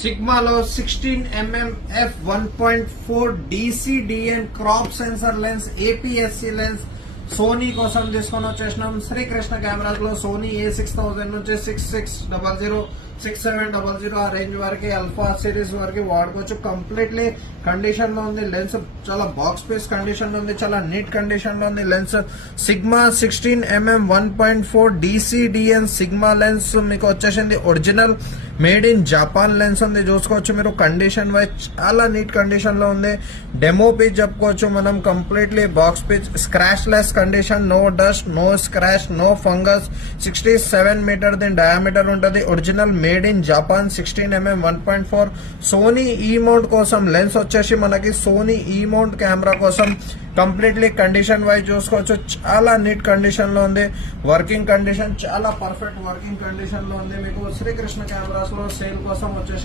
సిగ్మాలో 16mm f1.4 DCDN crop sensor lens APS-C lens Sony కోసం తీసుకొని వచ్చేసినాం. శ్రీకృష్ణ కెమెరాస్ లో సోనీ A6000 నుంచి 6600 6700 ఆ రేంజ్ వరకు అల్ఫా సిరీస్ వరకు వాడుకోవచ్చు. కంప్లీట్లీ కండిషన్ లో ఉంది. లెన్స్ చాలా బాక్స్ పీస్ కండిషన్ లో ఉంది, చాలా నీట్ కండిషన్ లో ఉంది. Lens Sigma 16mm 1.4 DCDN Sigma lens మీకు వచ్చేసింది. Original made in Japan lens ఉంది, చూసుకోవచ్చు మీరు. కండిషన్ వైజ్ చాలా నీట్ కండిషన్ లో ఉంది. డెమో పీస్ చెప్పుకోవచ్చు మనం. Completely box piece, scratchless condition, no dust, no scratch, no fungus. 67 meter దీని డయామీటర్ ఉంటుంది. Original made in Japan 16mm 1.4. Sony E mount కోసం లెన్స్ వచ్చేసి మనకి సోనీ ఈ మౌంట్ కెమెరా కోసం కంప్లీట్లీ కండిషన్ వైజ్ చూసుకోవచ్చు. చాలా నీట్ కండిషన్ లో ఉంది. వర్కింగ్ కండిషన్ చాలా పర్ఫెక్ట్ వర్కింగ్ కండిషన్ లో ఉంది. మీకు శ్రీకృష్ణ కెమెరాస్ లో సేల్ కోసం వచ్చేసి